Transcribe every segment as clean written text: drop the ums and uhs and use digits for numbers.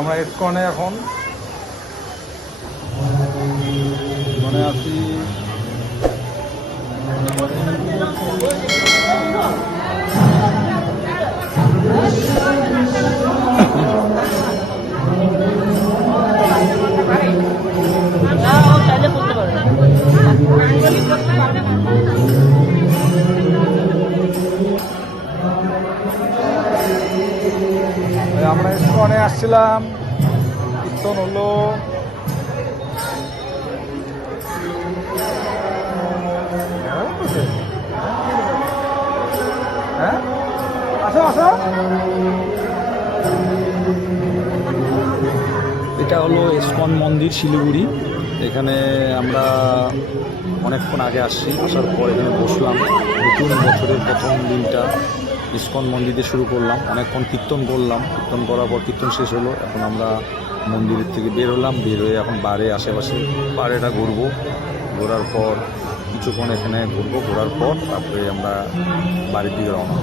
আমরা ইসকনে এখন মানে আছি। আমরা ইসকনে আসছিলাম, কীর্তন হলো। হ্যাঁ আসো আসো। এটা হলো ইসকন মন্দির শিলিগুড়ি। এখানে আমরা অনেকক্ষণ আগে আসছি, আসার পর এখানে বসলাম। নতুন বছরের প্রথম দিনটা ইসকন মন্দিরে শুরু করলাম। অনেকক্ষণ কীর্তন করলাম, কীর্তন করার পর কীর্তন শেষ হলো। এখন আমরা মন্দিরের থেকে বের হলাম, বের হয়ে এখন বারে আশেপাশে বারেটা ঘুরবো। ঘোরার পর কিছুক্ষণ এখানে ঘুরবো, ঘোরার পর তারপরে আমরা বাড়ির দিকে রওনা।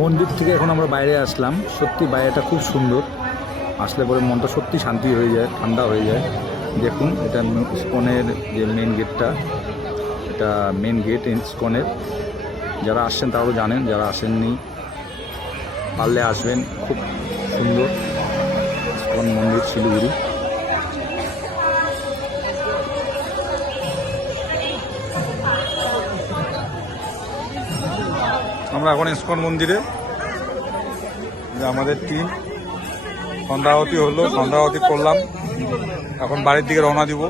মন্দির থেকে এখন আমরা বাইরে আসলাম। সত্যি বাইরেটা খুব সুন্দর, আসলে পরে মনটা সত্যি শান্তি হয়ে যায়, ঠান্ডা হয়ে যায়। দেখুন, এটা ইসকনের যে মেন গেটটা, এটা মেন গেট ইসকনের। যারা আসছেন তারাও জানেন, যারা আসেননি পারলে আসবেন। খুব সুন্দর ইসকন মন্দির শিলিগুড়ি। আমরা এখন ইসকন মন্দিরে, আমাদের টিম সন্ধ্যাআরতি হলো, সন্ধ্যাআরতি করলাম। এখন বাড়ির দিকে রওনা দিব।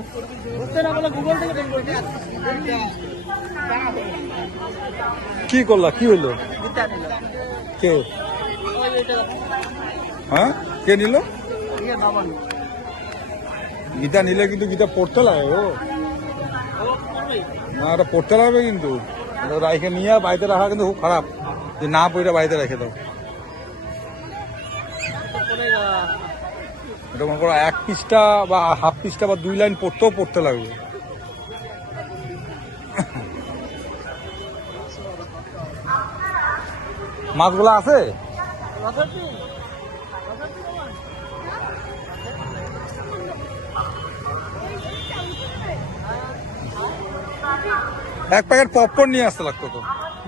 কি করলা, কি হইলো? কে? হ্যাঁ, কে নিল? গীতা নিলে কিন্তু গীতা পড়তে লাগে। ও না, এটা পড়তে লাগবে কিন্তু। রাইখে নিয়ে বাড়িতে রাখা কিন্তু খুব খারাপ, যে না পড়ে বাড়িতে রেখে দাও। এটা মনে করো 1 পৃষ্ঠা বা হাফ পৃষ্ঠা বা 2 লাইন পড়তেও পড়তে লাগবে। মাছগুলো আছে? এক প্যাকেট পপকর্ন নিয়ে আসতে লাগতো, তো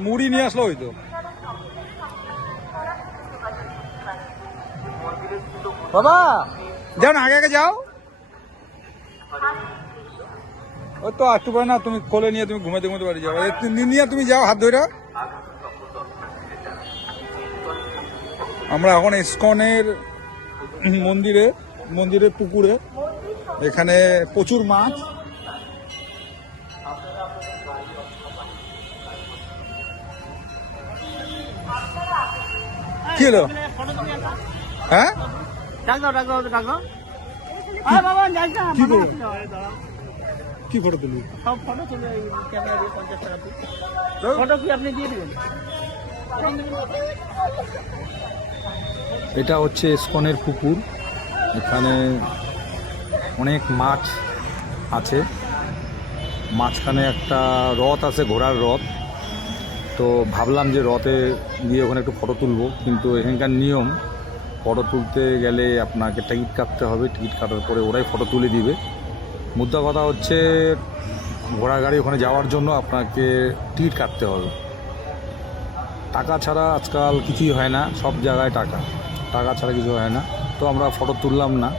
মুড়ি নিয়ে আসলো হইতো। বাবা যাও না, আগে আগে যাও। ওই তো একটু পরে না, তুমি কোলে নিয়ে তুমি ঘুমাতে ঘুমাতে বাড়ি যাও। নিয়ে তুমি যাও হাত ধরে। আমরা এখন ইসকনের মন্দিরের পুকুরে। এখানে প্রচুর মাছ। কি হলো? হ্যাঁ, কি ফটো তুলি? সব ফটো তুলে ক্যামেরা দিয়ে 50 টাকা ফটো কি আপনি দিয়ে দিবেন? এটা হচ্ছে ইসকনের পুকুর। এখানে অনেক মাছ আছে। মাঝখানে একটা রথ আছে, ঘোড়ার রথ। তো ভাবলাম যে রথে গিয়ে ওখানে একটু ফটো তুলবো, কিন্তু এখানকার নিয়ম, ফটো তুলতে গেলে আপনাকে টিকিট কাটতে হবে। টিকিট কাটার পরে ওরাই ফটো তুলে দিবে। মুদ্রা কথা হচ্ছে, ঘোড়া গাড়ি ওখানে যাওয়ার জন্য আপনাকে টিকিট কাটতে হবে। টাকা ছাড়া আজকাল কিছুই হয় না, সব জায়গায় টাকা ছাড়া কিছু হয় না। তো আমরা ফটো তুললাম না,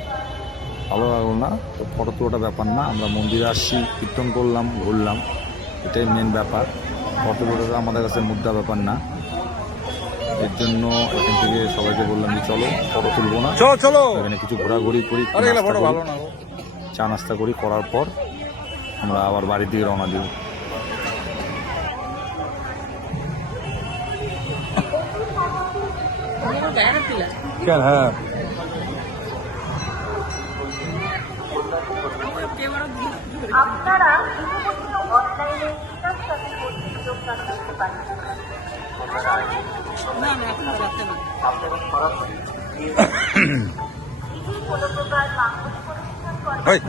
ভালো লাগলো না। তো ফটো তোলাটা ব্যাপার না, আমরা মন্দিরে আসছি, কীর্তন করলাম, ঘুরলাম, এটাই মেন ব্যাপার। ফটো তোলাটা আমাদের কাছে মুদ্রা ব্যাপার না। এর জন্য এখান থেকে সবাইকে বললাম যে চলো ফটো তুলবো না, চলো এখানে কিছু ঘোরাঘুরি করি, চা নাস্তা করি, করার পর আমরা আবার বাড়ির দিকে রওনা দিব। হ্যাঁ, আপনারা ওই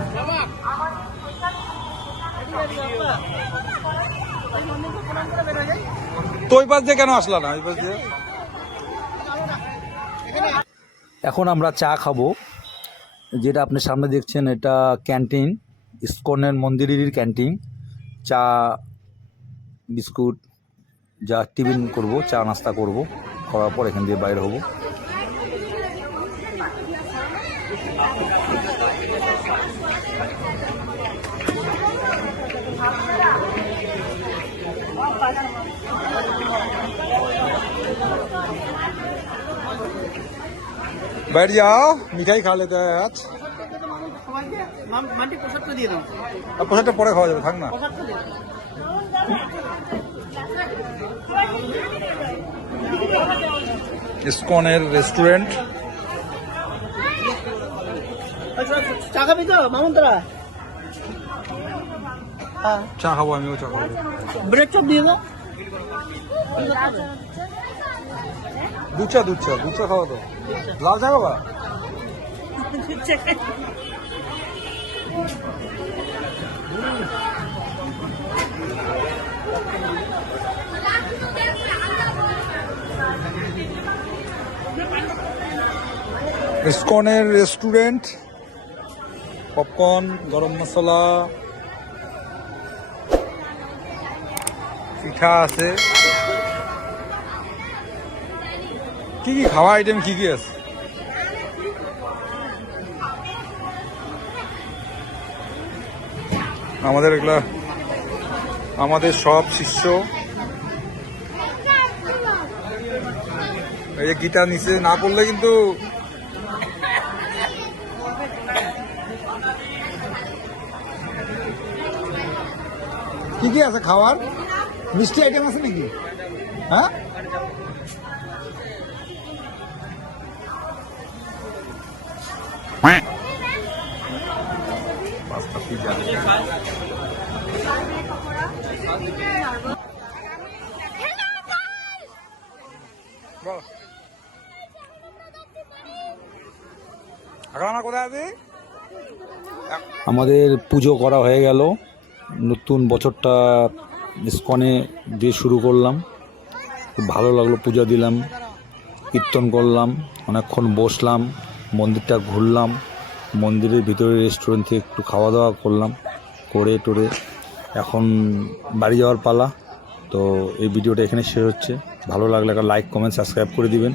তো ওই পাশ দিয়ে কেন আসলা না? ওই পাশ দিয়ে এখন আমরা চা খাবো। যেটা আপনি সামনে দেখছেন এটা ক্যান্টিন, ইসকনের মন্দিরের ক্যান্টিন। চা বিস্কুট যা টিফিন করব, চা নাস্তা করব, করার পর এখান দিয়ে বাইরে হব। बैठ जाओ, मिठाई खा लेते हैं आज। अब प्रसाद परे खावा जाবে, থাক না। ইসকনের রেস্টুরেন্ট। চা খাবি তো মামুন তোরা? চা খাবো, আমিও চা খাবো। ব্রেড চপ দিয়ে দাও। দুধ চা খাওয়া তো। লাল চা খাবা? ইসকনের রেস্টুরেন্ট, পপকর্ন, গরম মশলা, পিঠা আছে। কি কি খাওয়া আইটেম কি কি আছে? আমাদের এগুলা আমাদের সব শিষ্য। এই যে গিটার নিচে না করলে কিন্তু কি কি আছে খাওয়ার? মিষ্টি আইটেম আছে নাকি? হ্যাঁ, পাস্তা, পিজ্জা। আমাদের পুজো করা হয়ে গেল। নতুন বছরটা ইসকনে দিয়ে শুরু করলাম। খুব ভালো লাগলো, পূজা দিলাম, কীর্তন করলাম, অনেকক্ষণ বসলাম, মন্দিরটা ঘুরলাম, মন্দিরের ভিতরে রেস্টুরেন্ট থেকে একটু খাওয়া দাওয়া করলাম, করে টোরে এখন বাড়ি যাওয়ার পালা। তো এই ভিডিওটা এখানে শেষ হচ্ছে। ভালো লাগলে একটা লাইক, কমেন্ট, সাবস্ক্রাইব করে দিবেন।